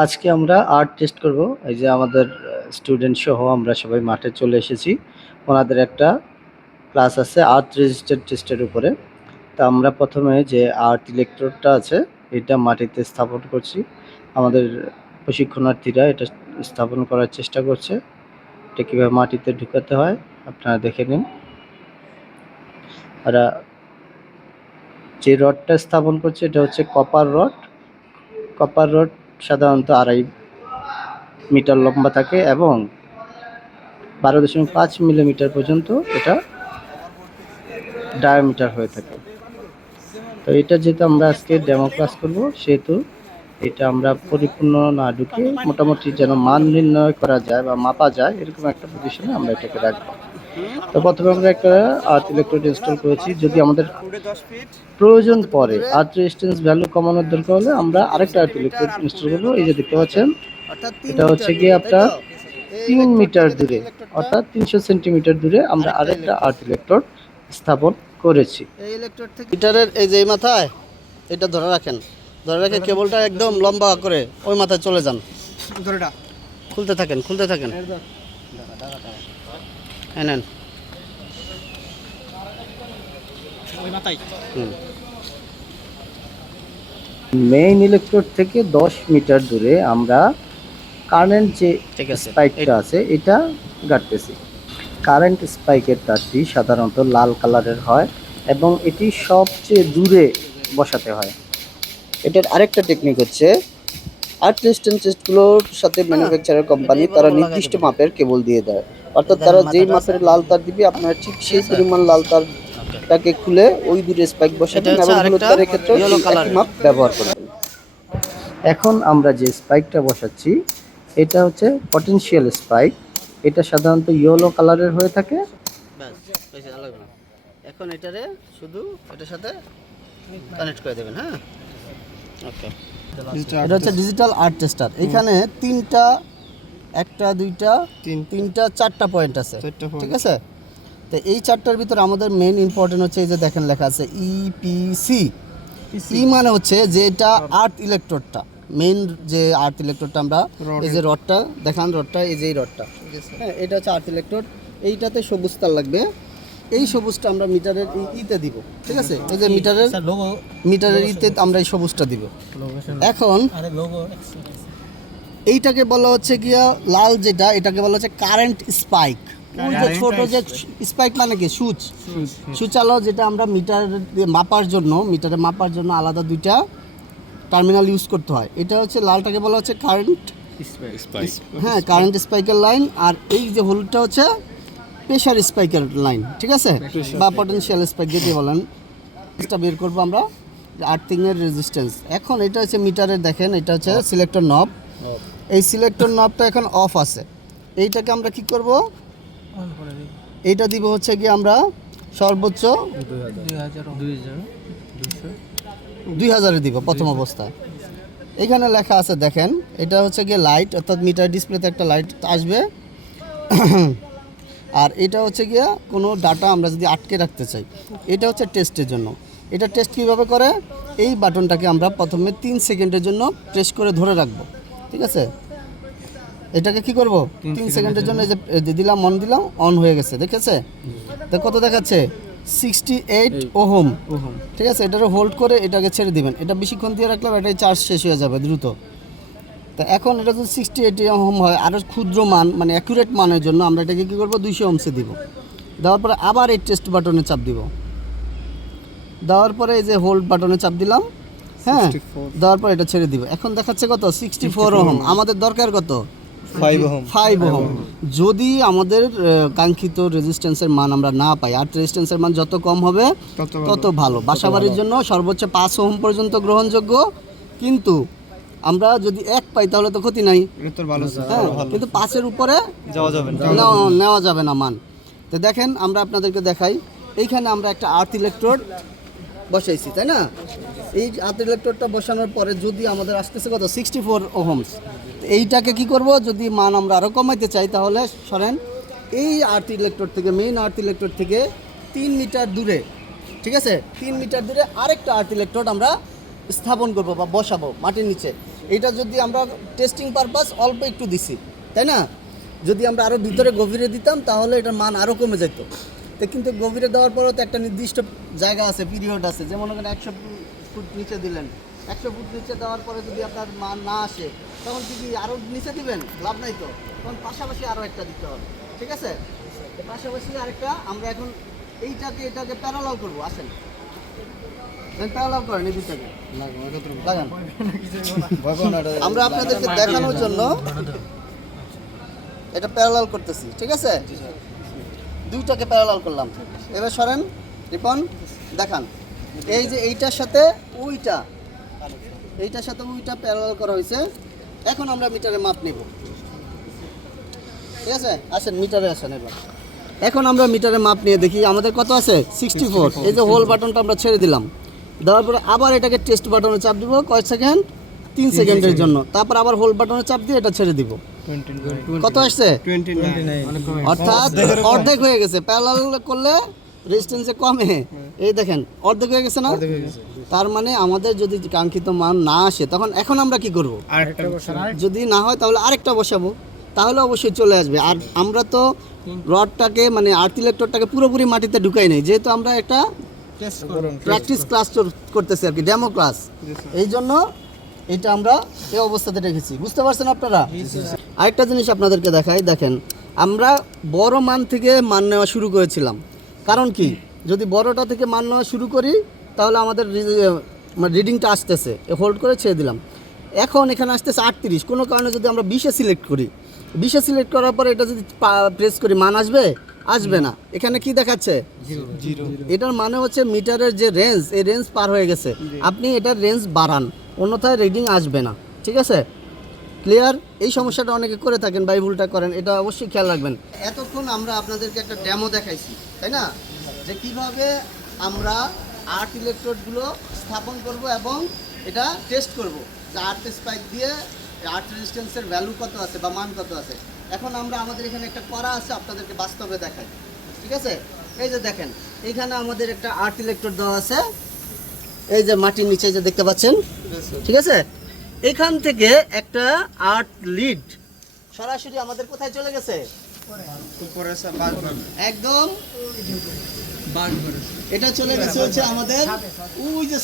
আজকে আমরা art test করব। এই যে আমাদের স্টুডেন্ট সহ আমরা সবাই মাঠে চলে এসেছি। ওনাদের একটা ক্লাস আছে আর্ট রেজিস্টার টেস্টের উপরে। তা আমরা প্রথমে যে আর্ট ইলেকট্রোডটা আছে, এটা মাটিতে স্থাপন করছি। আমাদের প্রশিক্ষণার্থীরা এটা স্থাপন করার চেষ্টা করছে। এটা কীভাবে মাটিতে ঢুকাতে হয়, আপনারা দেখে নিন। আর যে রডটা স্থাপন করছে, এটা হচ্ছে কপার রড কপার রড সাধারণত আড়াই মিটার লম্বা থাকে এবং বারো দশমিক পাঁচ মিলিমিটার পর্যন্ত এটা ডায়ামিটার হয়ে থাকে। তো এটা যেহেতু আমরা আজকে ডেমো ক্লাস করব, সেহেতু এটা আমরা পরিপূর্ণ না ঢুকে মোটামুটি যেন মান নির্ণয় করা যায় বা মাপা যায়, এরকম একটা পজিশনে আমরা এটাকে রাখব। তো প্রথমে আমরা একটা আর্থ ইলেকট্রোড ইনস্টল করেছি। যদি আমাদের প্রয়োজন পড়ে আর্থ রেজিস্ট্যান্স ভ্যালু কমানোর দরকার হলে আমরা আরেকটা আর্থ ইলেকট্রোড ইনস্টল করব। এই যে দেখতে পাচ্ছেন, এটা হচ্ছে গিয়ে আপনার তিন মিটার দূরে, অর্থাৎ তিনশো সেন্টিমিটার দূরে আমরা আরেকটা আর্থ ইলেকট্রোড স্থাপন করেছি। এই ইলেকট্রোড থেকে গিটারের এই যে মাথায়, এটা ধরে রাখেন। ধরে রেখে কেবলটা একদম লম্বা করে ওই মাথায় চলে যান। খুলতে থাকেন খুলতে থাকেন। হ্যাঁ নেন। মেইন ইলেকট্রোড থেকে দশ মিটার দূরে আমরা কারেন্ট যে স্পাইকটা আছে। এটা গাড়তেছি। কারেন্ট স্পাইকের তারটি সাধারণত লাল কালারের হয় এবং এটি সবচেয়ে দূরে বসাতে হয়। এটার আরেকটা টেকনিক হচ্ছে আর্ট সাথে ম্যানুফ্যাকচারার কোম্পানি তারা নির্দিষ্ট মাপের কেবল দিয়ে দেয়। অর্থাৎ তারা যেই মাপের লাল তার দিবে আপনার ঠিক সেই পরিমাণ লাল তারটাকে খুলে ওই দূরে স্পাইক বসাবেন এবং হলুদ তারের ক্ষেত্রে মাপ ব্যবহার করবেন। এখন আমরা যে স্পাইকটা বসাচ্ছি এটা হচ্ছে পটেনশিয়াল স্পাইক এটা সাধারণত ইয়েলো কালারের হয়ে থাকে। এখন এটারে শুধু এটার সাথে কানেক্ট করে দেবেন হ্যাঁ? এটা হচ্ছে ডিজিটাল আর্ট টেস্টার এখানে তিনটা একটা দুইটা তিনটা। চারটা পয়েন্ট আছে। ঠিক আছে? তো এই চারটার ভিতরে আমাদের মেইন ইম্পর্টেন্ট হচ্ছে এই যে দেখেন লেখা আছে E ইপিসি ই মানে হচ্ছে যে এটা আর্ট ইলেকট্রোডটা মেইন যে আর্ট ইলেকট্রোডটা আমরা এই যে রডটা দেখান রডটা এই যে এই রডটা হ্যাঁ এটা হচ্ছে আর্ট ইলেকট্রোড এইটাতে সবুজ তার লাগবে। এই সবুজটা আমরা মিটারের ইতে দিব ঠিক আছে? এই যে মিটারের মিটারের ইতে আমরা এই সবুজটা দিব। এখন এইটাকে বলা হচ্ছে গিয়া লাল যেটা এটাকে বলা হচ্ছে কারেন্ট স্পাইক ওই যে ছোট যে স্পাইক মানে কি? সুচ। সুচালো যেটা আমরা মিটার মাপার জন্য মিটারে মাপার জন্য আলাদা দুইটা টার্মিনাল ইউজ করতে হয়। এটা হচ্ছে লালটাকে বলা হচ্ছে কারেন্ট হ্যাঁ কারেন্ট স্পাইকের লাইন আর এই যে হলুদটা হচ্ছে প্রেশার স্পাইকের লাইন ঠিক আছে? বা পটেনশিয়াল স্পাইক যেটি বলেন এটা বের করব আমরা। আর্থিংয়ের রেজিস্ট্যান্স এখন এটা হচ্ছে মিটারের দেখেন এটা হচ্ছে সিলেক্টর নব এই সিলেক্টর নবটা এখন অফ আছে। এইটাকে আমরা কি করব? এইটা দিব হচ্ছে কি আমরা সর্বোচ্চ দুই হাজারে। দিব প্রথম অবস্থায়। এখানে লেখা আছে দেখেন এটা হচ্ছে গিয়ে লাইট অর্থাৎ মিটার ডিসপ্লেতে একটা লাইট আসবে। আর এটা হচ্ছে গিয়া কোনো ডাটা আমরা যদি আটকে রাখতে চাই এটা হচ্ছে টেস্টের জন্য। এটা টেস্ট কীভাবে করে? এই বাটনটাকে আমরা প্রথমে তিন সেকেন্ডের জন্য প্রেস করে ধরে রাখব ঠিক আছে? এটাকে কি করব? তিন সেকেন্ডের জন্য এই যে দিলাম অন দিলাম অন হয়ে গেছে দেখেছে? তো কত দেখাচ্ছে? Sixty eight ohm. ঠিক আছে? এটাকে হোল্ড করে এটাকে ছেড়ে দিবেন। এটা বেশিক্ষণ দিয়ে রাখলে এটাই চার্জ শেষ হয়ে যাবে দ্রুত। তা এখন এটা যদি সিক্সটি এইট ওহম হয় আরও ক্ষুদ্র মান মানে অ্যাকুরেট মানের জন্য আমরা এটাকে কী করব? দুইশো ওমসে দিব। দেওয়ার পরে আবার এই টেস্ট বাটনে চাপ দিব। দেওয়ার পরে এই যে হোল্ড বাটনে চাপ দিলাম হ্যাঁ? দেওয়ার পর এটা ছেড়ে দিব। এখন দেখাচ্ছে কত? Sixty four ohm. আমাদের দরকার কত? Five ohm. যদি আমাদের কাঙ্ক্ষিত রেজিস্ট্যান্সের মান আমরা না পাই আর রেজিস্ট্যান্সের মান যত কম হবে তত ভালো। বাসাবাড়ির জন্য সর্বোচ্চ পাঁচ ওহম পর্যন্ত গ্রহণযোগ্য। কিন্তু আমরা যদি এক পাই তাহলে তো ক্ষতি নাই। হ্যাঁ কিন্তু পাঁচের উপরে নেওয়া নেওয়া যাবে না মান। তো দেখেন আমরা আপনাদেরকে দেখাই। এইখানে আমরা একটা আর্থ ইলেকট্রোড বসাইছি তাই না? এই আর্থ ইলেকট্রোডটা বসানোর পরে যদি আমাদের আসতেছে কত? সিক্সটি ফোর ওহমস এইটাকে কি করব? যদি মান আমরা আরও কমাইতে চাই তাহলে সরেন এই আর্থ ইলেকট্রোড থেকে মেইন আর্থ ইলেকট্রোড থেকে তিন মিটার দূরে ঠিক আছে? তিন মিটার দূরে আরেকটা আর্থ ইলেকট্রোড আমরা স্থাপন করব বা বসাবো মাটির নিচে। এটা যদি আমরা টেস্টিং পারপাস অল্প একটু দিছি, তাই না? যদি আমরা আরও ভিতরে গভীরে দিতাম, তাহলে এটার মান আরও কমে যেত তো কিন্তু গভীরে দেওয়ার পরেও তো একটা নির্দিষ্ট জায়গা আছে পিরিয়ড আছে। যেমন ওখানে একশো ফুট নিচে দিলেন। একশো ফুট নিচে দেওয়ার পরে যদি আপনার মান না আসে, তখন কি কি আরও নিচে দিবেন? লাভ নাই তো। তখন পাশাপাশি আরও একটা দিতে হবে। ঠিক আছে? পাশাপাশি আরেকটা, আমরা এখন এইটাকে, এটাকে প্যারালাল করব। আসেন প্যারালাল করেন এই দুটাকে লাগান আমরা আপনাদেরকে দেখানোর জন্য এটা প্যারালাল করতেছি ঠিক আছে? দুইটাকে প্যারালাল করলাম। এবার সরেন রিপন দেখান। এই যে এইটার সাথে ওইটা এইটার সাথে ওইটা প্যারালাল করা হয়েছে। এখন আমরা মিটারে মাপ নেব। ঠিক আছে? আসেন মিটারে আসেন এবার। এখন আমরা মিটারে মাপ নিয়ে দেখি আমাদের কত আছে? সিক্সটি ফোর এই যে হোল বাটনটা আমরা ছেড়ে দিলাম। দেওয়ার পরে আবার এটাকে টেস্ট বাটনে চাপ দিব কয় সেকেন্ড তিন সেকেন্ডের জন্য। তারপর আবার হোল বাটনে চাপ দিয়ে এটা ছেড়ে দিব। কত আসছে? অর্থাৎ অর্ধেক হয়ে গেছে। প্যারালাল করলে রেজিস্ট্যান্সে কমে। এই দেখেন অর্ধেক হয়ে গেছে না? তার মানে আমাদের যদি কাঙ্ক্ষিত মান না আসে তখন এখন আমরা কি করব? যদি না হয় তাহলে আরেকটা বসাবো। তাহলে অবশ্যই চলে আসবে। আর আমরা তো রডটাকে মানে আর্থ ইলেকট্রোডটাকে পুরোপুরি মাটিতে ঢুকাই নাই। যেহেতু আমরা একটা প্র্যাকটিস ক্লাস করতেছি আর কি ডেমো ক্লাস এই জন্য এটা আমরা এই অবস্থাতে রেখেছি। বুঝতে পারছেন আপনারা? আরেকটা জিনিস আপনাদেরকে দেখাই দেখেন আমরা বড় মান থেকে মান নেওয়া শুরু করেছিলাম। কারণ কি? যদি বড়টা থেকে মান নেওয়া শুরু করি তাহলে আমাদের রিডিংটা আসতেছে। হোল্ড করে ছেড়ে দিলাম। এখন এখানে আসতেছে আটত্রিশ। কোনো কারণে যদি আমরা বিশে সিলেক্ট করি বিশে সিলেক্ট করার পরে এটা যদি প্রেস করি মান আসবে? আসবে না। এখানে কি দেখাচ্ছে? এটার মানে হচ্ছে মিটারের যে রেঞ্জ এই রেঞ্জ পার হয়ে গেছে। আপনি এটার রেঞ্জ বাড়ান অন্যথায় রিডিং আসবে না। ঠিক আছে? ক্লিয়ার এই সমস্যাটা অনেকে করে থাকেন বা ভুলটা করেন এটা অবশ্যই খেয়াল রাখবেন। এতক্ষণ আমরা আপনাদেরকে একটা ডেমো দেখাইছি তাই না? যে কীভাবে আমরা আর্ট ইলেকট্রোডগুলো স্থাপন করব এবং এটা টেস্ট করব। যে আর্ট স্পাইক দিয়ে আর্ট রেজিস্ট্যান্সের ভ্যালু কত আছে বা মান কত আছে? এখন আমরা আমাদের এখানে একটা করা আছে আপনাদেরকে বাস্তবে দেখাই। ঠিক আছে? এই যে দেখেন এখানে আমাদের একটা আর্ট ইলেকট্রোড দেওয়া আছে। এই যে মাটির নিচে যে দেখতে পাচ্ছেন? ঠিক আছে? এখান থেকে একটা আর্ট লিড সরাসরি আমাদের কোথায় চলে গেছে? একদম। এটা চলে গেছে হচ্ছে আমাদের ওই যে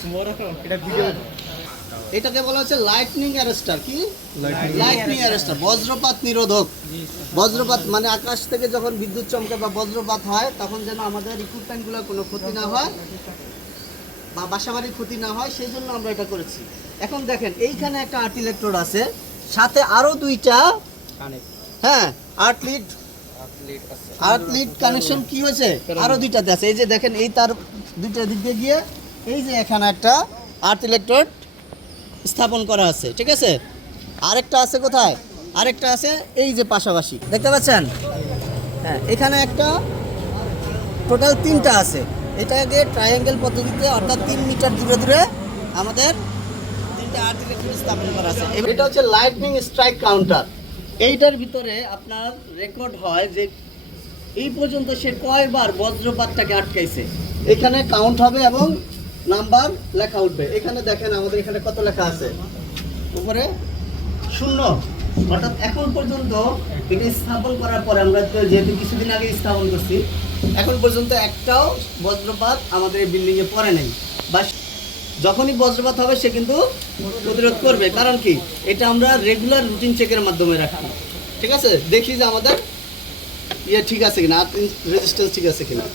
ছাদে এটাকে বলা হচ্ছে লাইটনিং অ্যারেস্টার কি? লাইটনিং অ্যারেস্টার বজ্রপাত নিরোধক। বজ্রপাত মানে আকাশ থেকে যখন বিদ্যুৎ চমকে বা বজ্রপাত হয় তখন যেন আমাদের ইকুইপমেন্টগুলো কোনো ক্ষতি না হয় বা বাসাবাড়ির ক্ষতি না হয় সেই জন্য আমরা এটা করেছি। এখন দেখেন এইখানে একটা আর্ট ইলেকট্রোড আছে সাথে আরও দুইটা হ্যাঁ earth lead earth lead connection কি হয়েছে? আরও দুইটাতে আছে। এই যে দেখেন এই তার দুইটা দিক দিয়ে গিয়ে এই যে এখানে একটা আর্থ ইলেকট্রোড স্থাপন করা আছে, ঠিক আছে? আরেকটা আছে কোথায়? আরেকটা আছে এই যে পাশাপাশি, দেখতে পাচ্ছেন? হ্যাঁ এখানে একটা টোটাল তিনটা আছে। এটাকে ট্রায়াঙ্গেল পদ্ধতিতে, অর্থাৎ তিন মিটার দূরে দূরে আমাদের তিনটা আর্থ ইলেকট্রোড স্থাপন করা আছে। এটা হচ্ছে লাইটনিং স্ট্রাইক কাউন্টার এইটার ভিতরে আপনার রেকর্ড হয় যে এই পর্যন্ত সে কয়বার বজ্রপাতটাকে আটকাইছে। এখানে কাউন্ট হবে এবং নাম্বার লেখা উঠবে। এখানে দেখেন আমাদের এখানে কত লেখা আছে? উপরে শূন্য। অর্থাৎ এখন পর্যন্ত এটা স্থাপন করার পরে আমরা যেহেতু কিছুদিন আগে স্থাপন করছি, এখন পর্যন্ত একটাও বজ্রপাত আমাদের এই বিল্ডিংয়ে পড়ে নেই। বা যখনই বজ্রপাত হবে, সে কিন্তু প্রতিরোধ করবে। কারণ কি? এটা আমরা রেগুলার রুটিন চেকের মাধ্যমে রাখি। ঠিক আছে? দেখি যে আমাদের ইয়ে ঠিক আছে কিনা রেজিস্ট্যান্স ঠিক আছে কিনা।